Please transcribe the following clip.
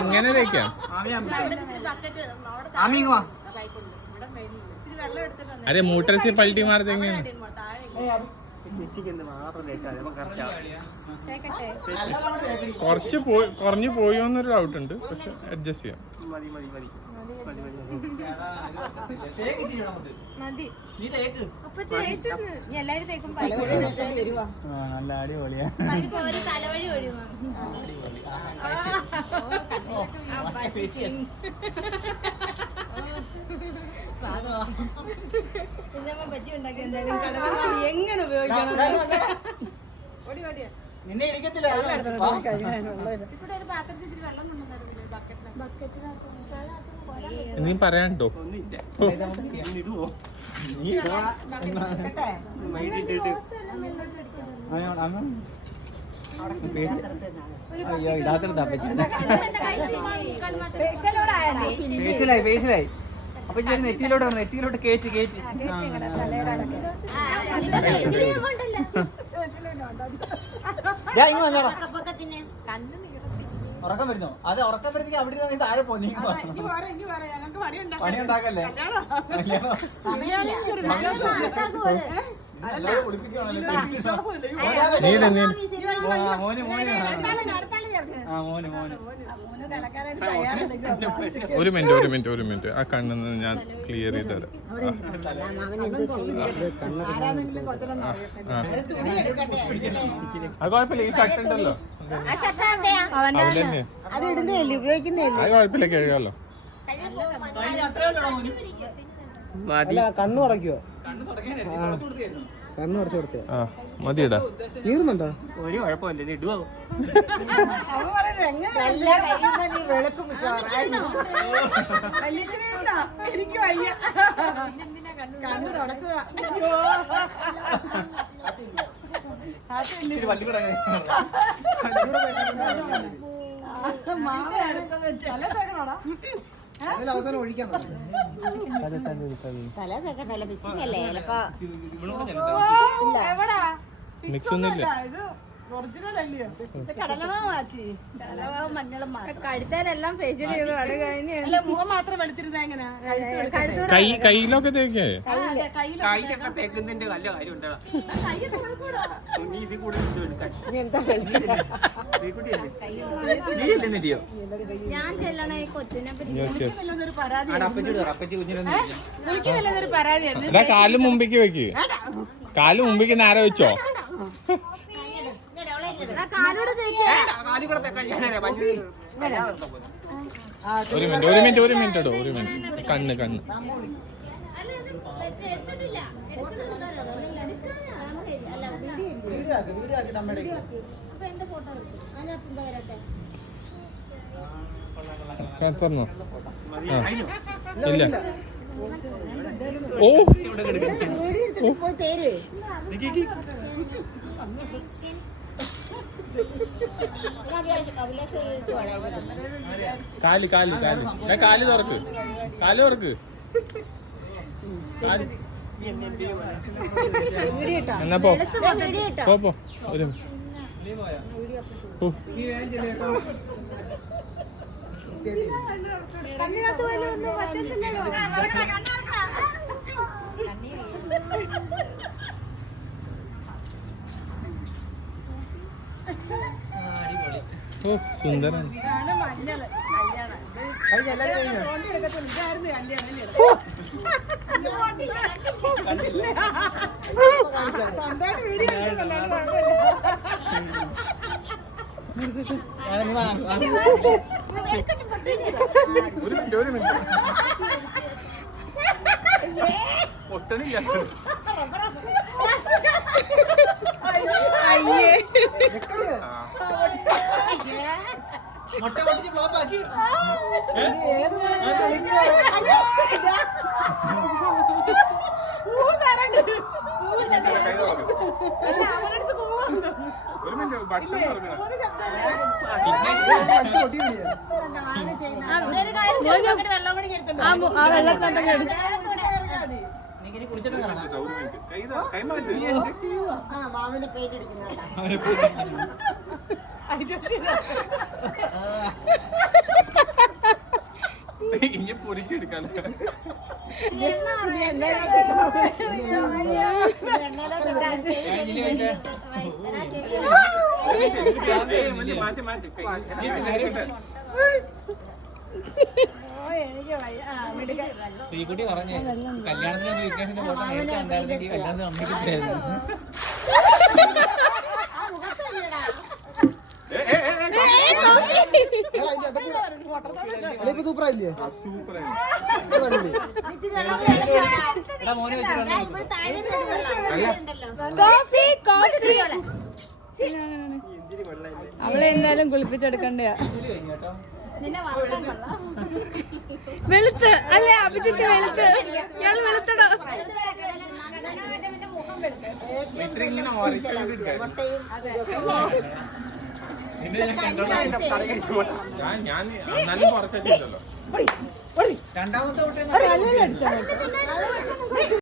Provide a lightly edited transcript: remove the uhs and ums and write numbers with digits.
എങ്ങനെ തേക്കാം? അതെ മൂട്ടർ से पलटी मार देंगे. കുറച്ച് കുറഞ്ഞു പോയോന്നൊരു ഡൗട്ട് ഉണ്ട്, പക്ഷെ അഡ്ജസ്റ്റ് ചെയ്യാം. നല്ല അടിപൊളിയാ. എങ്ങനെ ഉപയോഗിക്കണം? നിന്നെ ഇടിക്കത്തില്ല. നീ പറയാണ്ടോ? ഫേസിലായി. അപ്പൊ നെറ്റിയിലോട്ട് കേറ്റി ഉറക്കം വരുന്നോ? അത് ഉറക്കം വരുന്നെങ്കിൽ അവിടെ നിന്ന് താഴെ പോയി പണി ഉണ്ടാക്കല്ലേ. ഒരു മിനിറ്റ് ആ കണ്ണെന്ന് ഞാൻ ക്ലിയർ ചെയ്ത് തരാം. അത് കുഴപ്പമില്ല, ഈ ഷർട്ട് ഉണ്ടല്ലോ, അത് ഇടുന്നതല്ലേ, ഉപയോഗിക്കുന്നതല്ലേ. അത് കുഴപ്പമില്ല, കഴുകാമല്ലോ. കണ്ണു തുടയ്ക്കുവോ? കണ്ണു തുടച്ചു കൊടുത്തേ. ആ മതിയിടാ. തീർന്നുണ്ടോ? ഒരു കുഴപ്പമില്ല, ഇടുവോ? എനിക്ക് വയ്യ, കണ്ണു തുടച്ചതാ. അവസാനം ഒഴിക്കാൻ മിക്സ് ഒന്നുമില്ല. കഴുത്താരെല്ലാം ഫേഷ്യൽ ചെയ്തു. മുഖം മാത്രം എടുത്തിരുന്ന എങ്ങനെയാ? കയ്യിലൊക്കെ തേക്കേ? കയ്യിലൊക്കെ തേക്കുന്നതിന്റെ നല്ല കാര്യം ഉണ്ടോ? ഇത് കൂടെ ഞാൻ ചെല്ലണേ കൊച്ചിനെ പറ്റി. കാല് മുമ്പിക്ക് വെക്ക്, കാല് മുമ്പിക്ക് നേരെ വെച്ചോ. ഒരു മിനിറ്റ് ഇടോ, ഒരു മിനിറ്റ്. കണ്ണ് തന്നോ? ഇല്ല. ഓ കാല് തുറക്ക്. എന്നാ പോ ഒരു സുന്ദരൻ. ഒരു മിനിറ്റ് പൊട്ടണില്ല. മുട്ട പൊട്ടിച്ച് ഫ്ലോപ്പ് ആക്കി. ഒരു മിനിറ്റ് ഭക്ഷണം വെള്ളം കൂടി എടുത്തു. ആ വെള്ളക്കാട്ടൊക്കെ എടുത്ത് നീ കുളിച്ചിട്ട് കാണാം. ഒരു മിനിറ്റ് കൈമാറ്റി മാവിന് പെയിന്റ് അടിക്കുന്ന ഇനി പൊരിച്ചെടുക്കാല്ലോ. മാറ്റി മാറ്റി ശ്രീകുട്ടി പറഞ്ഞേ കല്യാണത്തിന് വികാസിന്റെ ഫോട്ടോ നേരത്തെ ഉണ്ടായിരുന്നെങ്കിൽ കല്യാണത്തിന് അമ്മയ്ക്ക് ഇട്ടായിരുന്നു. അവളെ എന്തായാലും കുളിപ്പിച്ചെടുക്കണ്ടയാ. വെളുത്ത് അല്ലേ അഭിജിത്ത് വെളുത്ത് ഇയാള് വെളുത്തടോ. ഞാൻ എന്നാലും കുറച്ചല്ലോ. രണ്ടാമത്തെ കുട്ടി